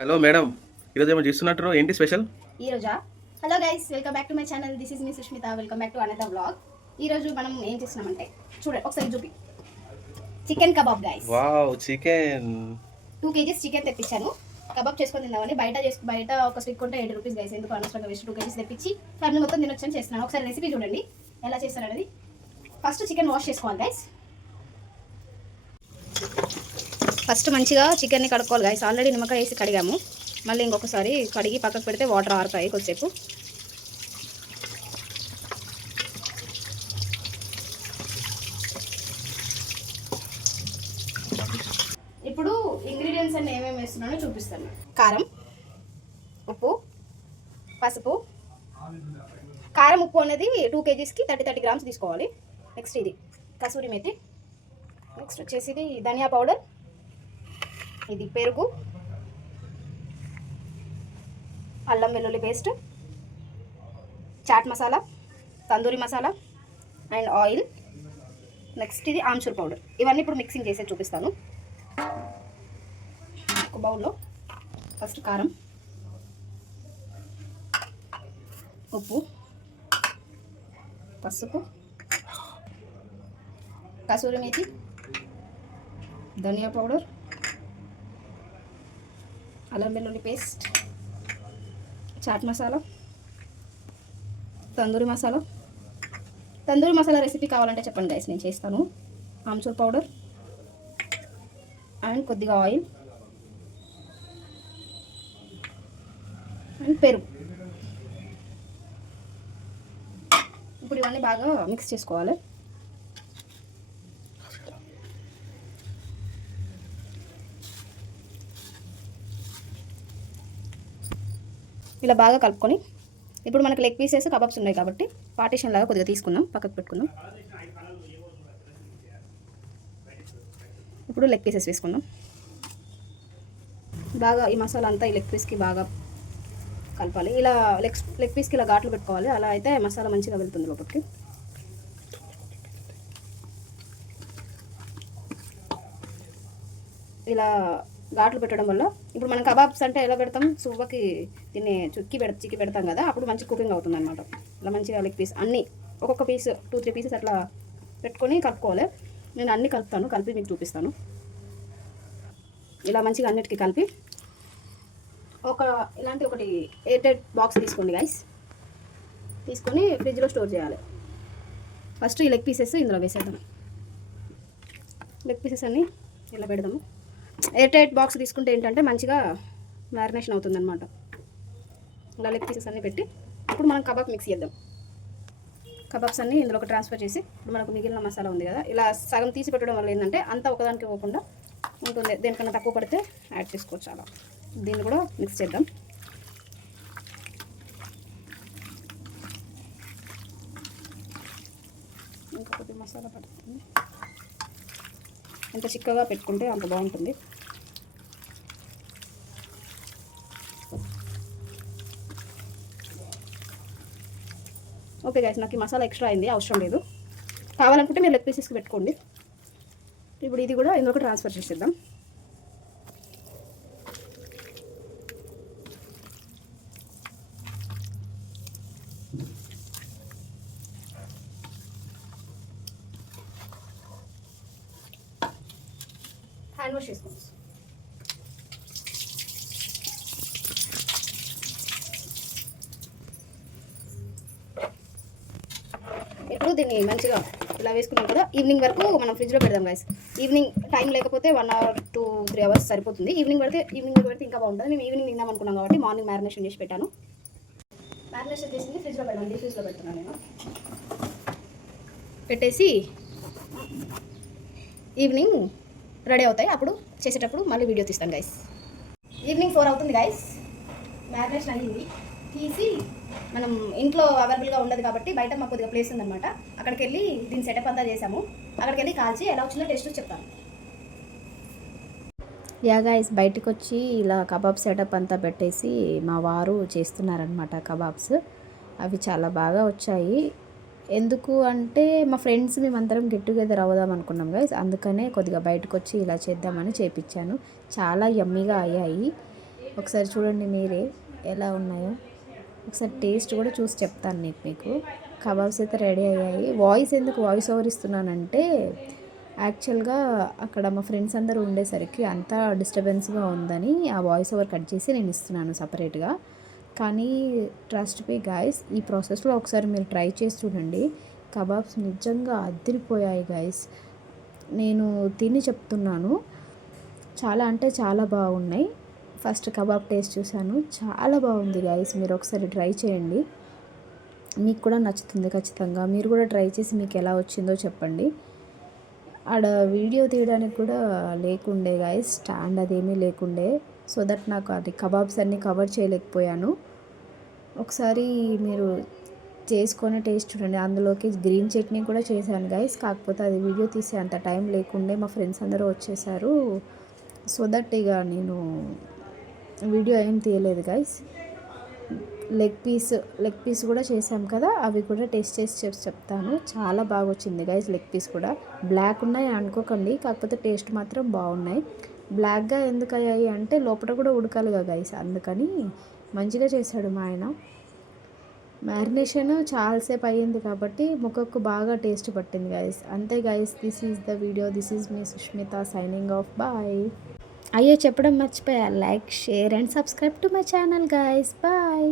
Hello madam, ఈరోజు ఏమో చేస్తున్నట్టు ఏంటి స్పెషల్? ఈ రోజా? Hello guys, welcome back to my channel. This is me Sushmita. Welcome back to another vlog. ఈ రోజు మనం ఏం చేస్తున్నామంటే చూడండి, ఒకసారి చూపి. Chicken kebab guys. Wow, chicken. 2 kgs chicken తెప్పించాను. కబాబ్ చేసుకొని తిందామని. బయట ఒక స్టిక్ ఉంటే 8 రూపీస్ గైస్. ఎందుకు అనవసరంగా వేస్ట్ 2 kgs తెప్పించి ఫ్యామిలీ మొత్తం తినొచ్చని చేస్తున్నాను. ఒకసారి రెసిపీ చూడండి ఎలా చేస్తాను అనేది. ఫస్ట్ చికెన్ వాష్ చేసుకోవాలి గైస్. ఫస్ట్ మంచిగా చికెన్ని కడుక్కోవాలి గైస్. ఆల్రెడీ నిమ్మకాయ వేసి కడిగాము. మళ్ళీ ఇంకొకసారి కడిగి పక్కకు పెడితే వాటర్ ఆరుతాయి కొద్దిసేపు. ఇప్పుడు ఇంగ్రీడియంట్స్ అన్ని ఏమేమి వేస్తున్నానో చూపిస్తాను. కారం, ఉప్పు, పసుపు. కారం ఉప్పు అనేది 2 kgsకి 30 గ్రామ్స్ తీసుకోవాలి. నెక్స్ట్ ఇది కసూరి మేతి. నెక్స్ట్ వచ్చేసి ఇది ధనియా పౌడర్, ఇది పెరుగు, అల్లం వెల్లుల్లి paste, chaat masala, tandoori masala and oil. Next ఇది ఆమ్చూర్ పౌడర్. ఇవన్నీ ఇప్పుడు మిక్సింగ్ చేసి చూపిస్తాను. ఒక బౌల్లో ఫస్ట్ కారం, ఉప్పు, పసుపు, కసూరి మేతి, ధనియా పౌడర్, అల్లం వెల్లుల్లి పేస్ట్, చాట్ మసాలా, తందూరి మసాలా. తందూరి మసాలా రెసిపీ కావాలంటే చెప్పండి గైస్, నేను చేస్తాను. ఆమ్చూర్ పౌడర్ అండ్ కొద్దిగా ఆయిల్ అండ్ పెరుగు. ఇప్పుడు ఇవన్నీ బాగా మిక్స్ చేసుకోవాలి. ఇలా బాగా కలుపుకొని ఇప్పుడు మనకు లెగ్ పీసెస్ కబాబ్స్ ఉన్నాయి కాబట్టి పార్టీషన్ లాగా కొద్దిగా తీసుకుందాం, పక్కకు పెట్టుకుందాం. ఇప్పుడు లెగ్ పీసెస్ వేసుకుందాం. బాగా ఈ మసాలా అంతా ఈ లెగ్ పీస్కి బాగా కలపాలి. ఇలా లెగ్ పీస్కి ఇలా ఘాట్లు పెట్టుకోవాలి. అలా అయితే మసాలా మంచిగా వెళ్తుంది లోపలికి. ఇలా ఘాట్లు పెట్టడం వల్ల ఇప్పుడు మనం కబాబ్స్ అంటే ఎలా పెడతాం, సువ్వకి దీన్ని చిక్కి పెడతాం కదా, అప్పుడు మంచి కుకింగ్ అవుతుంది అనమాట. ఇలా మంచిగా లెగ్ పీస్ అన్నీ ఒక్కొక్క పీస్ 2-3 పీసెస్ అట్లా పెట్టుకొని కలుపుకోవాలి. నేను అన్నీ కలుపుతాను, కలిపి మీకు చూపిస్తాను. ఇలా మంచిగా అన్నిటికీ కలిపి ఇలాంటి ఒకటి ఎయిర్టైట్ బాక్స్ తీసుకోండి గైస్. తీసుకొని ఫ్రిడ్జ్లో స్టోర్ చేయాలి. ఫస్ట్ ఈ లెగ్ పీసెస్ ఇందులో వేసేద్దాం. లెగ్ పీసెస్ అన్నీ ఇలా పెడదాము. ఎయిర్ టైట్ బాక్స్ తీసుకుంటే ఏంటంటే మంచిగా మ్యారినేషన్ అవుతుంది అనమాట. ఇలా లెగ్ పీసెస్ అన్నీ పెట్టి ఇప్పుడు మనం కబాబ్ మిక్స్ చేద్దాం. కబాబ్స్ అన్నీ ఇందులో ఒక ట్రాన్స్ఫర్ చేసి ఇప్పుడు మనకు మిగిలిన మసాలా ఉంది కదా, ఇలా సగం తీసి పెట్టడం వల్ల ఏంటంటే అంతా ఒకదానికి పోకుండా ఉంటుంది. దేనికన్నా తక్కువ పడితే యాడ్ చేసుకోవచ్చు. అలా దీన్ని కూడా మిక్స్ చేద్దాం. ఇంకా కొద్దిగా మసాలా పడుతుంది. ఎంత చిక్కగా పెట్టుకుంటే అంత బాగుంటుంది. ఓకే గైస్, నాకు ఈ మసాలా ఎక్స్ట్రా అయింది, అవసరం లేదు. కావాలనుకుంటే మీరు లెగ్ పీసెస్కి పెట్టుకోండి. ఇప్పుడు ఇది కూడా ఇందులోకి ట్రాన్స్ఫర్ చేసేద్దాం. హ్యాండ్ వాష్ చేసుకోండి. ఇప్పుడు దీన్ని మంచిగా ఇలా వేసుకున్నాం కదా, ఈవినింగ్ వరకు మనం ఫ్రిడ్జ్లో పెడదాం గైస్. ఈవినింగ్ టైం లేకపోతే 1 or 2-3 hours సరిపోతుంది. ఈవినింగ్ పెడితే ఇంకా బాగుంటుంది. మేము ఈవినింగ్ తిందాం అనుకున్నాం కాబట్టి మార్నింగ్ మ్యారినేషన్ చేసి పెట్టాను. మ్యారినేషన్ చేసింది ఫ్రిడ్జ్లో పెడదాం. ఫ్రిడ్జ్లో పెడుతున్నాను నేను. పెట్టేసి ఈవినింగ్ రెడీ అవుతాయి. అప్పుడు చేసేటప్పుడు మళ్ళీ వీడియో తీస్తాను గైస్. ఈవినింగ్ 4 అవుతుంది గైస్. మ్యారినేషన్ అయ్యింది. తీసి మనం ఇంట్లో అవైలబుల్గా ఉండదు కాబట్టి బయట మాకు కొద్దిగా ప్లేస్ ఉందన్నమాట, అక్కడికి వెళ్ళి దీన్ని సెటప్ అంతా చేసాము. అక్కడికి వెళ్ళి కాల్చి ఎలా వచ్చిందో టేస్ట్ చెప్తాను. యా గైస్, బయటకు వచ్చి ఇలా కబాబ్ సెటప్ అంతా పెట్టేసి మా వారు చేస్తున్నారనమాట కబాబ్స్. అవి చాలా బాగా వచ్చాయి. ఎందుకు అంటే మా ఫ్రెండ్స్ మేమందరం గెట్ టుగెదర్ అవుదాం అనుకున్నాం గైస్, అందుకనే కొద్దిగా బయటకు వచ్చి ఇలా చేద్దామని చేపించాను. చాలా యమ్మీగా అయ్యాయి. ఒకసారి చూడండి మీరే ఎలా ఉన్నాయో. ఒకసారి టేస్ట్ కూడా చూసి చెప్తాను మీకు. కబాబ్స్ అయితే రెడీ అయ్యాయి. ఎందుకు వాయిస్ ఓవర్ ఇస్తున్నానంటే యాక్చువల్గా అక్కడ మా ఫ్రెండ్స్ అందరూ ఉండేసరికి అంతా డిస్టర్బెన్స్గా ఉందని ఆ వాయిస్ ఓవర్ కట్ చేసి నేను ఇస్తున్నాను సపరేట్గా. కానీ ట్రస్ట్ మీ గాయస్, ఈ ప్రాసెస్లో ఒకసారి మీరు ట్రై చేసి చూడండి. కబాబ్స్ నిజంగా అదిరిపోయాయి గాయస్. నేను తిని చెప్తున్నాను, చాలా అంటే చాలా బాగున్నాయి. ఫస్ట్ కబాబ్ టేస్ట్ చూశాను, చాలా బాగుంది గాయస్. మీరు ఒకసారి ట్రై చేయండి, మీకు కూడా నచ్చుతుంది ఖచ్చితంగా. మీరు కూడా ట్రై చేసి మీకు ఎలా వచ్చిందో చెప్పండి. ఆడ వీడియో తీయడానికి కూడా లేకుండే గాయస్, స్టాండ్ అదేమీ లేకుండే. సో దట్ నాకు అది కబాబ్స్ అన్నీ కవర్ చేయలేకపోయాను. ఒకసారి మీరు చేసుకొని టేస్ట్ చూడండి. అందులోకి గ్రీన్ చట్నీ కూడా చేశాను గైస్, కాకపోతే అది వీడియో తీసే అంత టైం లేకుండే, మా ఫ్రెండ్స్ అందరూ వచ్చేసారు. సో దట్ ఇక నేను వీడియో ఏం తీయలేదు గైస్. లెగ్ పీస్ కూడా చేసాం కదా, అవి కూడా టేస్ట్ చేసి చెప్తాను. చాలా బాగా వచ్చింది గైస్. లెగ్ పీస్ కూడా బ్లాక్ ఉన్నాయి అనుకోకండి, కాకపోతే టేస్ట్ మాత్రం బాగున్నాయి. బ్లాక్గా ఎందుకు అయ్యాయి అంటే లోపల కూడా ఉడకాలిగా గైస్, అందుకని మంచిగా చేశాడు మా ఆయన. మ్యారినేషన్ చాలాసేపు అయ్యింది కాబట్టి ముక్కకు బాగా టేస్ట్ పట్టింది గైస్. అంతే guys, this is the video. This is me Sushmita signing off. Bye. అయ్యో చెప్పడం మర్చిపోయా, like, share and subscribe to my channel guys. Bye.